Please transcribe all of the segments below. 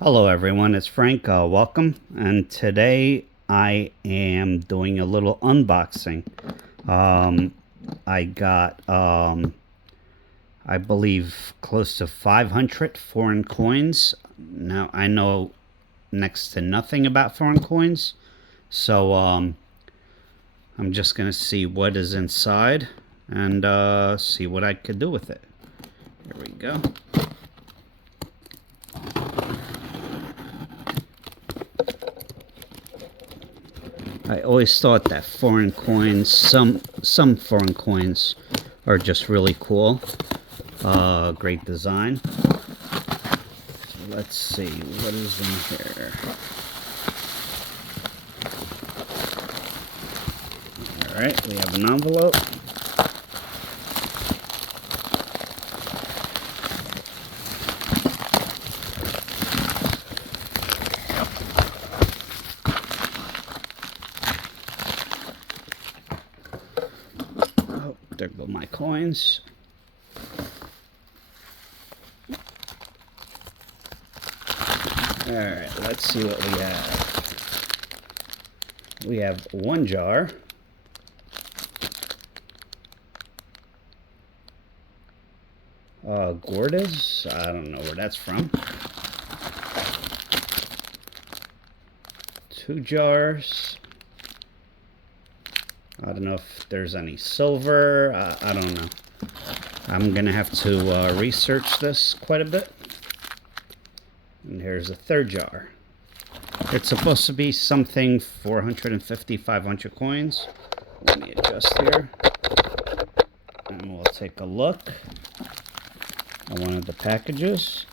Hello everyone, it's Frank. Welcome. And today I am doing a little unboxing. Um, I got, I believe, close to 500 foreign coins. Now I know next to nothing about foreign coins, so I'm just gonna see what is inside and see what I could do with it. Here we go. I always thought that foreign coins, some foreign coins, are just really cool. Great design. So let's see what is in here. All right, we have an envelope. Oh, there go my coins. All right, let's see what we have. We have one jar. Gordas, I don't know where that's from. Two jars. I don't know if there's any silver. I don't know. I'm gonna have to research this quite a bit. And here's a third jar. It's supposed to be something 450, 500 coins. Let me adjust here. And we'll take a look at one of the packages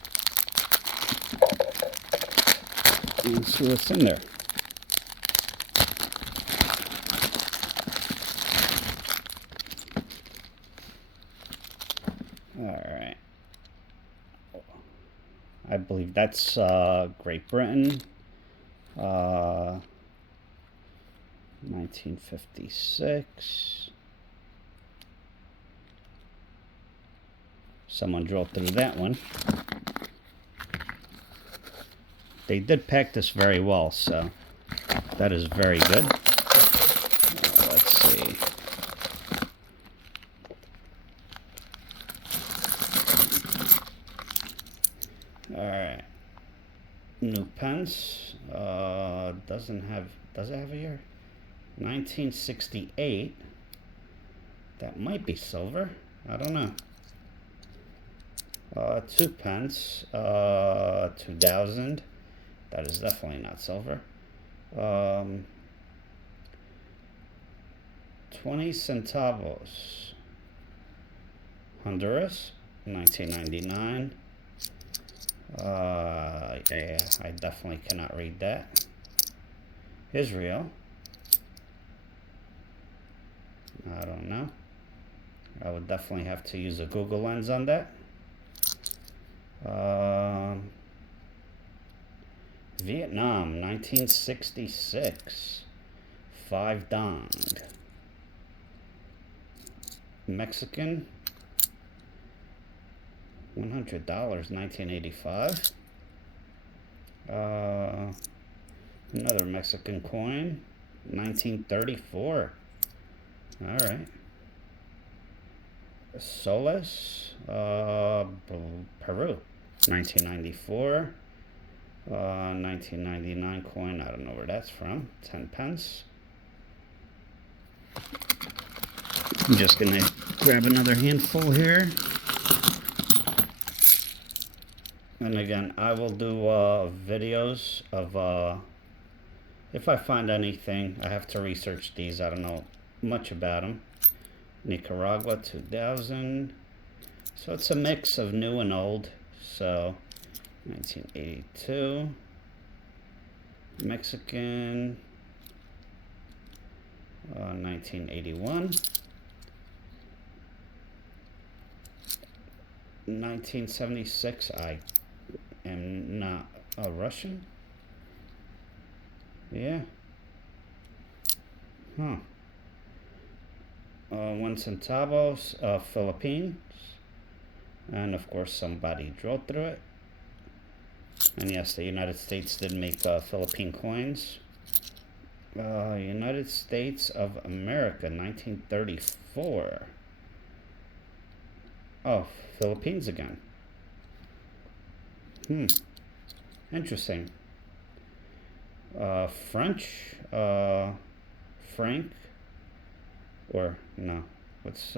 and see what's in there. Alright. I believe that's Great Britain. 1956. Someone drove through that one. They did pack this very well, so that is very good. Let's see. Alright. New pence. Does it have a year? 1968. That might be silver. I don't know. 2 pence. 2000. That is definitely not silver. 20 centavos. Honduras. 1999. Yeah, I definitely cannot read that. Israel. I don't know. I would definitely have to use a Google lens on that. Vietnam, 1966. 5 dong. Mexican. $100, 1985. Another Mexican coin, 1934. All right. Soles, Peru, 1994. 1999 coin, I don't know where that's from. 10 pence. I'm just gonna grab another handful here. And again, I will do videos of if I find anything. I have to research these. I don't know much about them. Nicaragua, 2000. So it's a mix of new and old. So 1982. Mexican. 1981. 1976. I am not a Russian. Yeah. Huh. 1 centavos, Philippines. And of course somebody drove through it. And yes, the United States did make Philippine coins. United States of America, 1934. Oh, Philippines again. Interesting. French, franc, or no, what's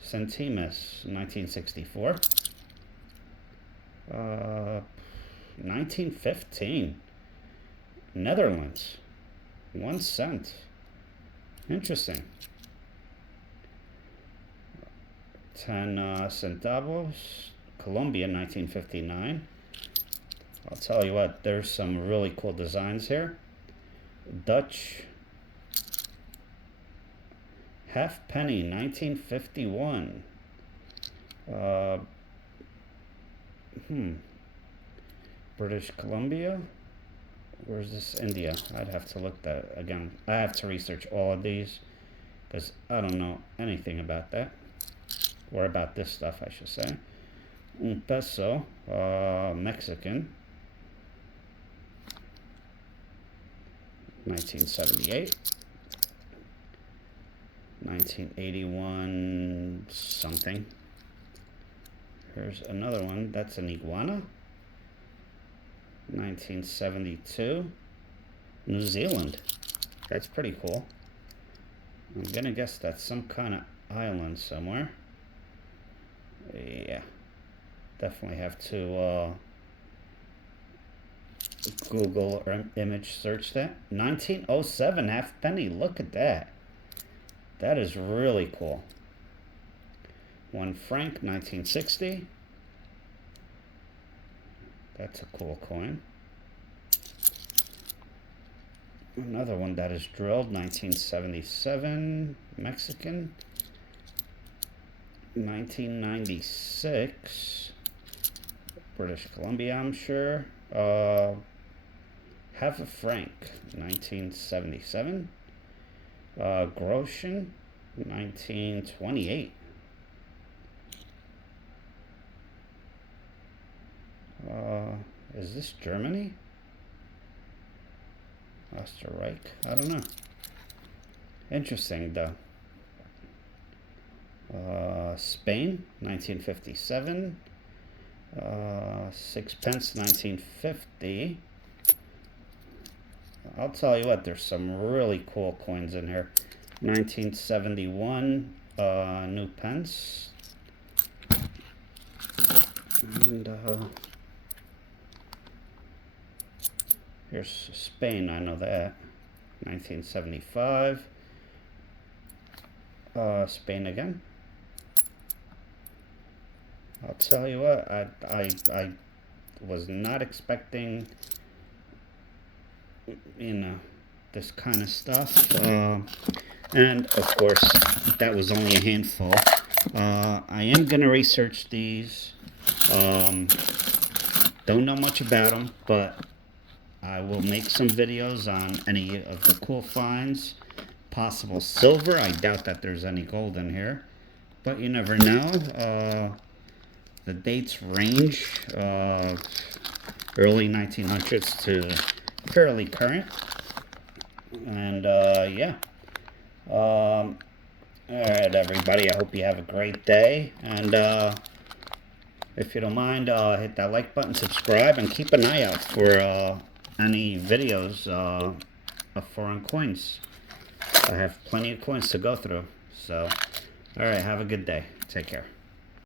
centimes, 1964. 1915. Netherlands, 1 cent. Interesting. 10 centavos. Colombia, 1959. I'll tell you what, there's some really cool designs here. Dutch half penny, 1951. British Columbia. Where's this? India. I'd have to look that again. I have to research all of these because I don't know anything about that, or about this stuff, I should say. Un peso, Mexican, 1978. 1981 something. Here's another one. That's an iguana. 1972. New Zealand. That's pretty cool. I'm gonna guess that's some kind of island somewhere. Yeah. Definitely have to Google or image search that. 1907 half penny. Look at that. That is really cool. 1 franc, 1960. That's a cool coin. Another one that is drilled, 1977, Mexican. 1996, British Columbia, I'm sure. Half a franc, 1977. Groschen, 1928. Is this Germany? Österreich? I don't know. Interesting, though. Spain, 1957. 6 pence, 1950. I'll tell you what, there's some really cool coins in here. 1971, new pence. And here's Spain, I know that. 1975. Spain again. I'll tell you what, I was not expecting, you know, this kind of stuff. And of course, that was only a handful. I am going to research these. Don't know much about them, but I will make some videos on any of the cool finds. Possible silver. I doubt that there's any gold in here, but you never know. The dates range early 1900s to fairly current. And yeah. All right, everybody. I hope you have a great day. And if you don't mind, hit that like button, subscribe, and keep an eye out for any videos of foreign coins. I have plenty of coins to go through. So, all right, have a good day. Take care.